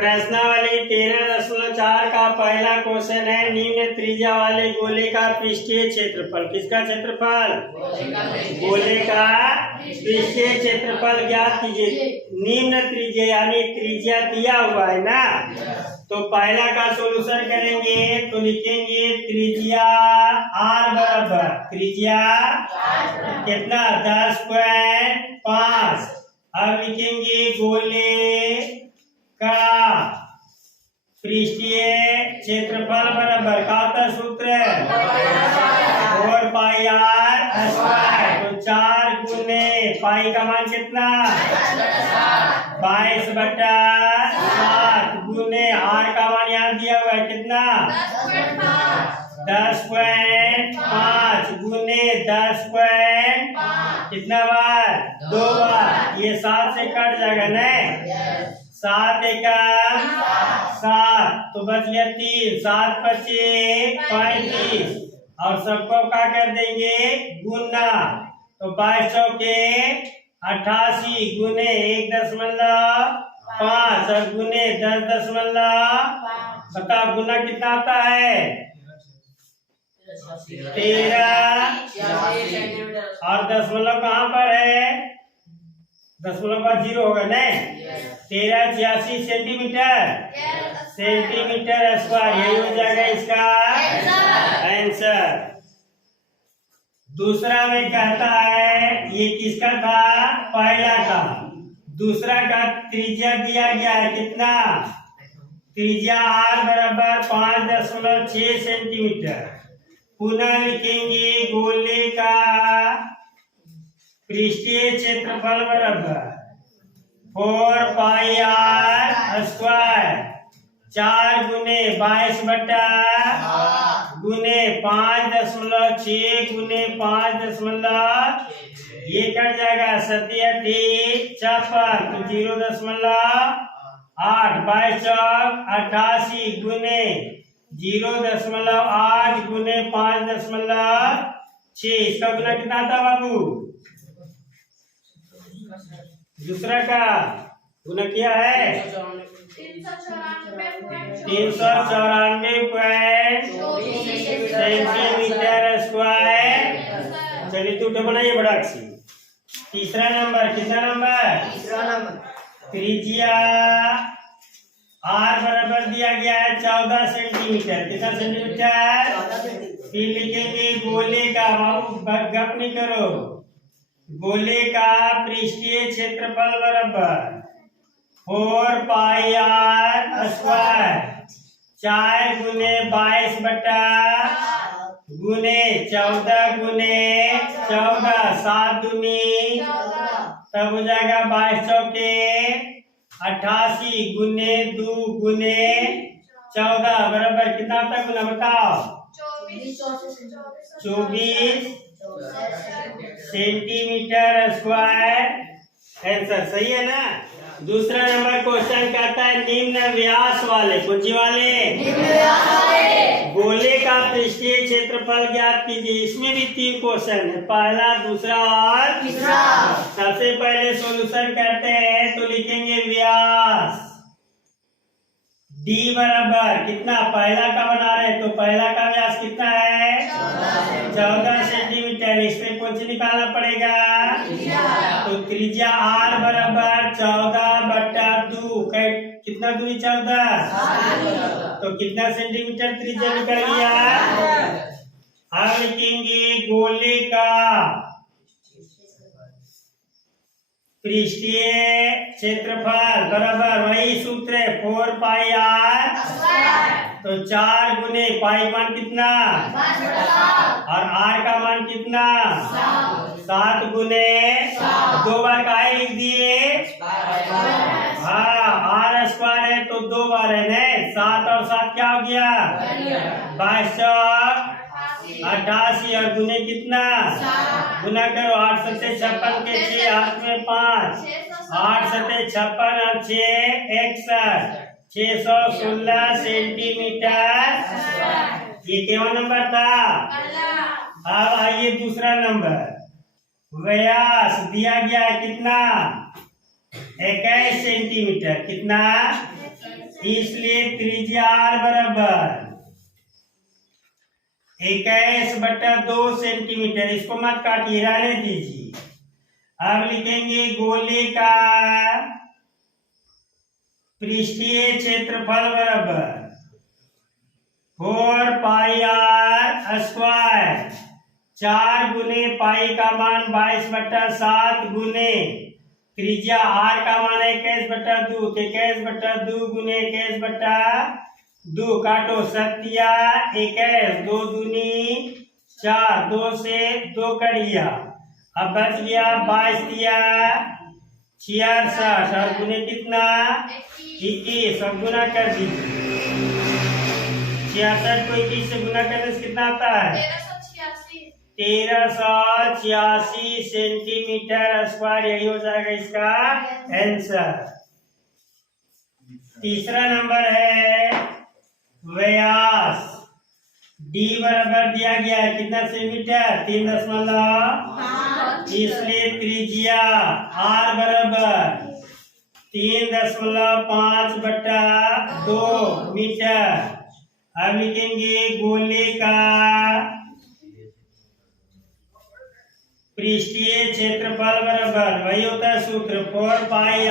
प्रश्नावली 13.4 का पहला क्वेश्चन है, निम्न त्रिज्या वाले गोले का पृष्ठीय क्षेत्रफल। किसका क्षेत्रफल? गोले का पृष्ठीय क्षेत्रफल ज्ञात कीजिए। निम्न त्रिज्या यानी त्रिज्या दिया हुआ है ना, तो पहला का सॉल्यूशन करेंगे तो लिखेंगे त्रिज्या r बराबर त्रिज्या कितना 10.5। अब लिखेंगे गोले का पृष्ठीय क्षेत्रफल बराबर का होता सूत्र 4 पाई r स्क्वायर। तो 4 गुने पाई का मान कितना 22/7 गुने r का मान यहाँ दिया हुआ है कितना 10.5 गुने 10 कितना बार 2 बार। ये 7 से कट जाएगा ना, 7 एकम 7 तो बच गया 3, 7 × 5 = 35 और सबको क्या कर देंगे गुना। तो 22 चौके 88 गुने 1.5 और गुने 10.5 बता गुना कितना आता है 13 और दशमलव कहाँ पर है, दशमलव का 0 होगा ना। 1386 सेंटीमीटर स्क्वायर, यही हो जाएगा इसका आंसर। दूसरा में कहता है, ये किसका था पहला का, दूसरा का त्रिज्या दिया गया है कितना, त्रिज्या r बराबर 5.6 सेंटीमीटर। पुनः लिखेंगे गोले का पृष्ठीय क्षेत्रफल बराबर 4 पाई r स्क्वायर। 4 गुने 22 गुने 5.6 गुने 5. ये कट जाएगा 7 56 तो 0.8 22 चौक 88 गुने 0.8 गुने 5.6। इसका गुना कितना था बाबू, दूसरा का गुना किया है 394 सेंटीमीटर स्क्वायर। चलिए तो उठे बनाइए बड़ा अक्षी। तीसरा नंबर कितना नंबर, त्रिज्या r बराबर दिया गया है 14 सेंटीमीटर। कितना सेंटीमीटर, फिर लिखेंगे गोले का, बाबू गप नहीं करो, गोले का पृष्ठीय क्षेत्रफल बराबर 4 पाई r स्क्वायर। 4 गुने 22 गुने 14 गुने 14 7 दूनी तब हो जाएगा 22 चौके 88 गुने 2 गुने 14 बराबर कितना तक गुना बताओ 24 सेंटीमीटर स्क्वायर। आंसर सही है ना। दूसरा नंबर क्वेश्चन कहता है, निम्न व्यास वाले, कौन सी वाले, गोले का पृष्ठीय क्षेत्रफल ज्ञात कीजिए। इसमें भी 3 क्वेश्चन है, पहला दूसरा और तीसरा। सबसे पहले सॉल्यूशन करते हैं तो लिखेंगे व्यास d बराबर कितना, पहला का बना रहे तो पहला का व्यास कितना है 14 सेंटीमीटर। इसमें कौन सी निकालना पड़ेगा, तो त्रिज्या r बराबर 14/2 कितना दूरी 14 तो कितना सेंटीमीटर त्रिज्या निकल गया। अब लिखेंगे गोले का पृष्ठीय क्षेत्रफल बराबर वही सूत्र है 4 पाई r। तो 4 गुने पाई मान कितना और r का मान कितना 7 गुने 2 बार का लिख दिए, हाँ r स्क्वायर है तो 2 बार है ना। 7 और 7 क्या हो गया 22 चौक 88 और गुने कितना गुना करो 8 7 56 के 6 8 में 5 8 7 56 और 6 61 616 सेंटीमीटर। ये केवल नंबर था। अब आइए दूसरा नंबर, व्यास दिया गया है कितना 21 सेंटीमीटर। कितना इसलिए त्रिज्या R बराबर 21/2 सेंटीमीटर। इसको मत काटिए, रहने दीजिए। अब लिखेंगे गोले का पृष्ठीय क्षेत्रफल बराबर 4 पाई R स्क्वायर। 4 गुने पाई का मान 22/7 गुने त्रिज्या R का मान 21/2। 21/2 गुने 21/2 काटो, सत्या 21, 2 दूनी 4, 2 से 2 कड़िया। अब बच गया 22 दिया 66 और गुने कितना 21। अब गुना कर दीजिए। 66 को 21 से गुना करने से कितना आता है 1386 सेंटीमीटर स्क्वायर। यही हो जाएगा इसका आंसर। तीसरा नंबर है व्यास। डी बराबर दिया गया है कितना सेंटीमीटर 3.5। इसलिए त्रिज्या R बराबर 3.5/2 मीटर। अब लिखेंगे गोले का पृष्ठीय क्षेत्रफल बराबर वही होता है सूत्र 4 पाई R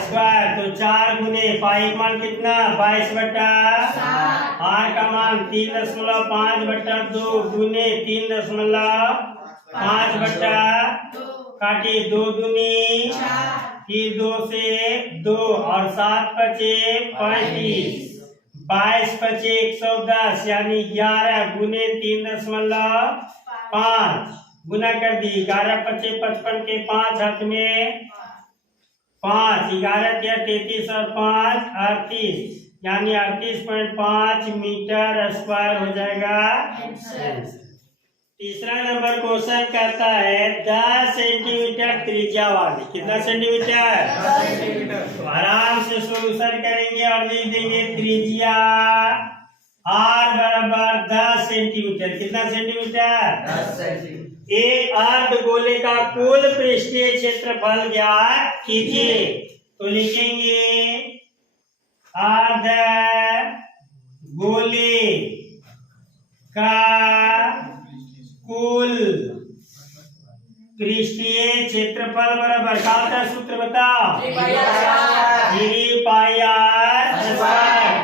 स्क्वायर। तो 4 गुने पाई का मान कितना 22/7, R का मान 3.5/2 गुने 3.5/2 काटिए, 2 दूनी फिर 2 से 2 और 7 पचे 35। 22 पचे 110 यानी 11 गुने 3.5 गुना कर दी। 11 पचे 55 के 5 हाथ में 5, 11 क्या 33 और 5 38 यानी 38.5 मीटर स्क्वायर हो जाएगा। तीसरा नंबर क्वेश्चन कहता है 10 सेंटीमीटर त्रिज्या वाली। कितना सेंटीमीटर तो आराम से सॉल्यूशन करेंगे और लिख देंगे त्रिज्या R बराबर 10 सेंटीमीटर। कितना सेंटीमीटर 10 सेंटीमीटर। एक अर्ध गोले का कुल पृष्ठीय क्षेत्रफल ज्ञात कीजिए। तो लिखेंगे अर्ध गोले का कुल पृष्ठीय क्षेत्रफल बराबर क्या होता है सूत्र बताओ 3 पाई R।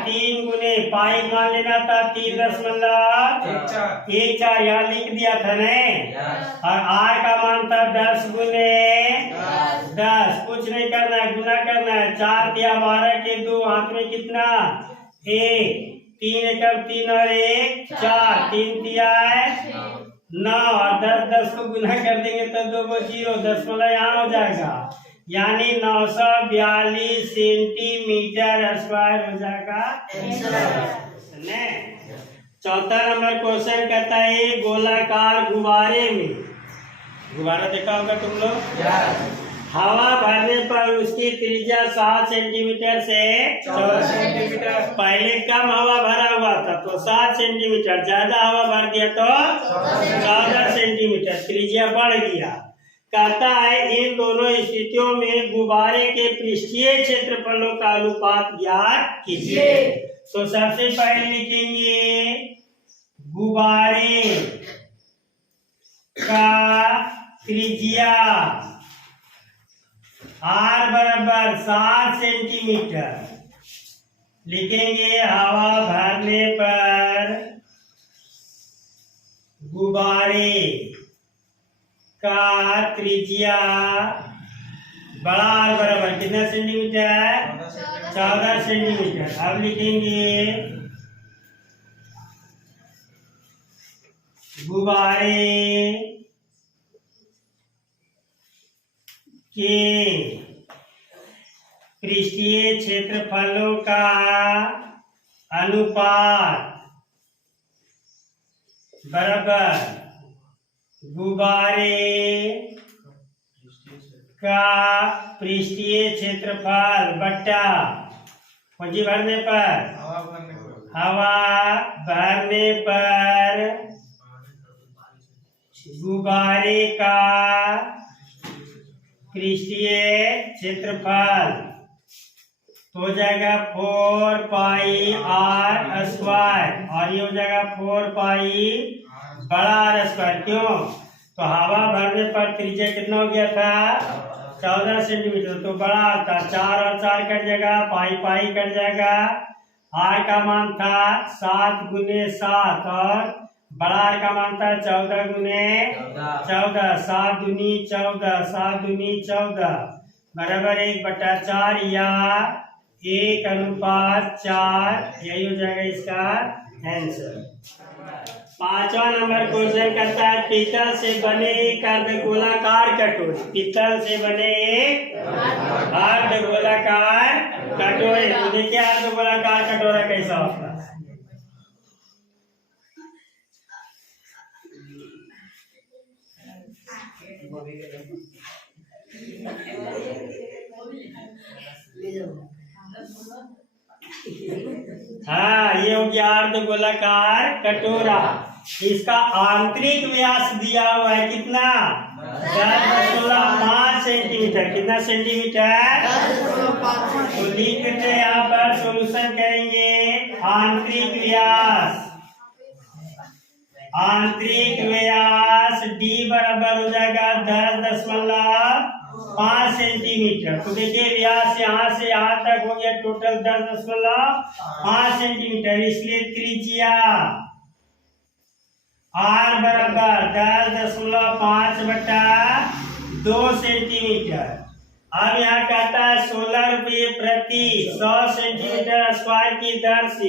3 गुने पाई मान लेना था 3.14 यहाँ लिख दिया था ने। और R का मान था 10 गुने 10। कुछ नहीं करना है, गुना करना है। 4 दिया 12 के 2 हाथ में कितना 1, 3 एकम 3 और 1 4, 3 दिया है 9 और 10 को गुना कर देंगे तो 2 को 0 दशमलव यहाँ हो जाएगा यानी 942 सेंटीमीटर स्क्वायर हो जाएगा। चौथा नंबर क्वेश्चन कहता है गोलाकार गुब्बारे में, गुब्बारा देखा होगा तुम लोग, हवा भरने पर उसकी त्रिज्या 7 सेंटीमीटर से 14 सेंटीमीटर। पहले कम हवा भरा हुआ था तो 7 सेंटीमीटर, ज्यादा हवा भर दिया तो 14 सेंटीमीटर, त्रिज्या बढ़ गया। कहता है इन दोनों स्थितियों में गुब्बारे के पृष्ठीय क्षेत्रफलों का अनुपात ज्ञात कीजिए। तो सबसे पहले लिखेंगे गुब्बारे का त्रिज्या R बराबर 7 सेंटीमीटर। लिखेंगे हवा भरने पर गुब्बारे का त्रिज्या बड़ा R बराबर कितना सेंटीमीटर 14 सेंटीमीटर। अब लिखेंगे गुब्बारे के पृष्ठीय क्षेत्रफलों का अनुपात बराबर गुब्बारे का पृष्ठीय क्षेत्रफल बट्टा पूंजी भरने पर हवा भरने पर गुब्बारे का पृष्ठीय क्षेत्रफल तो हो जाएगा 4 पाई r स्क्वायर और ये हो जाएगा 4 पाई बड़ा r स्क्वायर। क्यों? तो हवा भरने पर त्रिज्या कितना हो गया था 14 सेंटीमीटर, तो बड़ा था 4 और 4 कट जाएगा, पाई पाई कट जाएगा। r का मान था 7 गुने 7 और बड़ा r का मान था 14 गुने 14, 7 दूनी 14, 7 दूनी 14 बराबर 1/4 या 1:4। यही हो जाएगा इसका आंसर। 5वां नंबर क्वेश्चन करता है पीतल से बने एक अर्धगोलाकार कटोरे। पीतल से बने एक अर्धगोलाकार कटोरे। तो देखिए अर्धगोलाकार कटोरा कैसा होता है। हाँ, ये हो गया अर्धगोलाकार कटोरा। इसका आंतरिक व्यास दिया हुआ है कितना 10.5 सेंटीमीटर। कितना सेंटीमीटर? तो लिख देते हैं यहाँ पर, सॉल्यूशन करेंगे। आंतरिक व्यास D बराबर हो जाएगा 10.5 सेंटीमीटर। तो देखिए व्यास यहाँ से यहाँ तक हो गया टोटल 10.5 सेंटीमीटर। इसलिए त्रिज्या R बराबर 10.5/2 सेंटीमीटर। अब यहाँ कहता है 16 रुपये प्रति 100 सेंटीमीटर स्क्वायर की दर से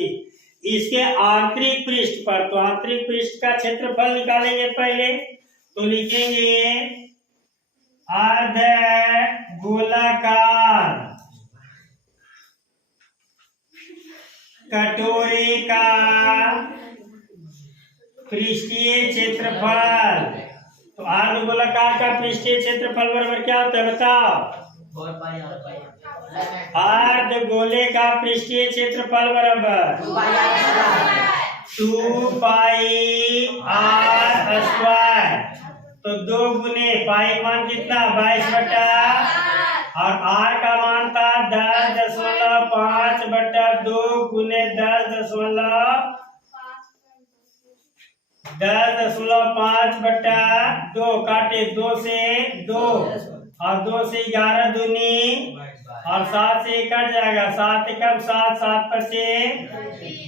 इसके आंतरिक पृष्ठ पर। तो आंतरिक पृष्ठ का क्षेत्रफल निकालेंगे पहले। तो लिखेंगे अर्धगोलाकार कटोरे का पृष्ठीय क्षेत्रफल। तो अर्धगोलाकार का पृष्ठीय क्षेत्रफल बराबर क्या होता है बताओ? अर्धगोले का पृष्ठीय क्षेत्रफल बराबर 2 पाई r स्क्वायर। तो 2 गुने पाई मान कितना 22 और r का मान था 10.5/2 गुने 10.5/2 काटे 2 से 2 और 2 से 11 दूनी और 7 से कट जाएगा, 7 एकम 7, 7 पर से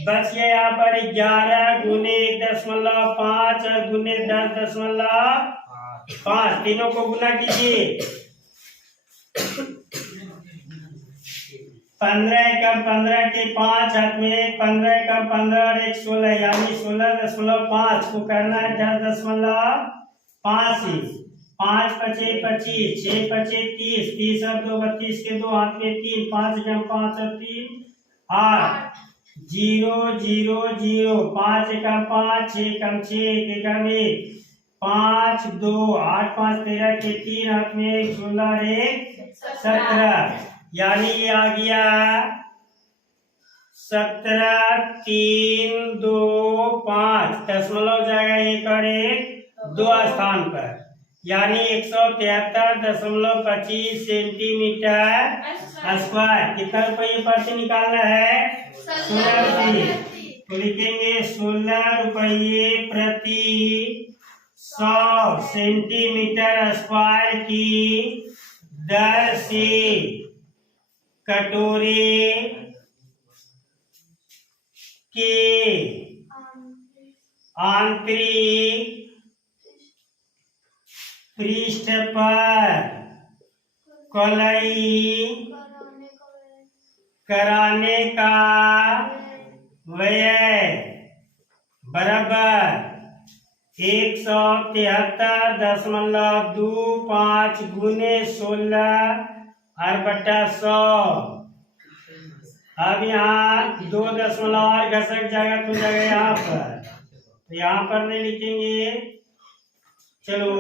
बच गया यहाँ पर 11 गुने 1.5 और गुने 10.5। तीनों को गुना कीजिए। 15 एकम 15 के 5 हाथ में, 15 एकम 15 और 1 16 यानी 16.5 को करना है 10.5 से। 5 पचे 25, 6 पचे 30, 30 और 2 32 के 2 हाथ में 3, 5 एकम 5 और 3 8 0 0 0, 5 एकम 5, 6 एकम 6, 1 एकम 1, 5 2 8 5 13 के 3 हाथ में 16 और 1 17 यानी ये आ गया 17 3 2 5 दशमलव हो जाएगा 1 और 1 2 स्थान पर, यानी 173.25 सेंटीमीटर स्क्वायर। कितना रुपये प्रति निकालना है? 16 रुपये। तो लिखेंगे 16 रुपये प्रति 100 सेंटीमीटर स्क्वायर की दर से कटोरे के आंतरिक पृष्ठ पर कलई कराने का व्यय बराबर 173.25 गुने 16/100। अब यहाँ 2 दशमलव और घसक जाएगा तो जाएगा यहाँ पर, तो यहाँ पर नहीं लिखेंगे। चलो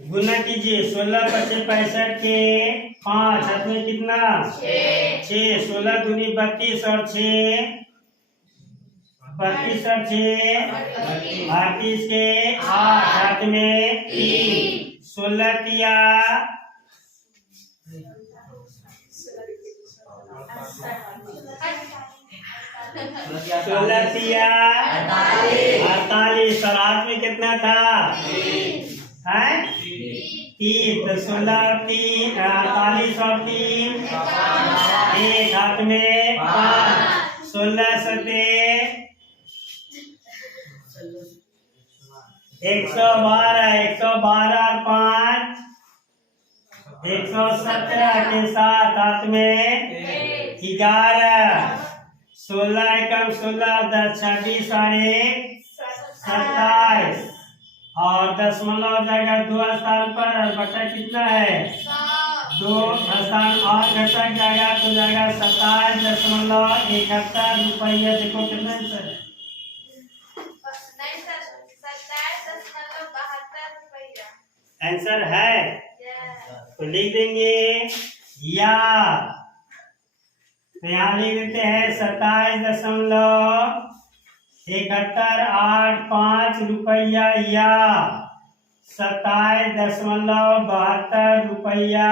गुना कीजिए। 16 पचे 65 के 5 हाथ में कितना 6, 16 दूनी 32 और 6 32 और 6 38 के 8 हाथ में 3 16 तिया 16 तिया 48 और हाथ में कितना था है 3 तो 16 और 3 48 और 3 1 हाथ में 5 16 सते 112 112 और 5 117 के साथ हाथ में 11 16 एकम 16 10 26 और 1 27 और दशमलव हो जाएगा 2 स्थान पर और बटा कितना है 2 स्थान और घटक जाएगा तो जाएगा 27.71 रुपया। देखो कितना सर 27.72 आंसर है तो लिख देंगे या तो यहाँ लिख देते हैं 27.7185 रुपया या 27.72 रुपया।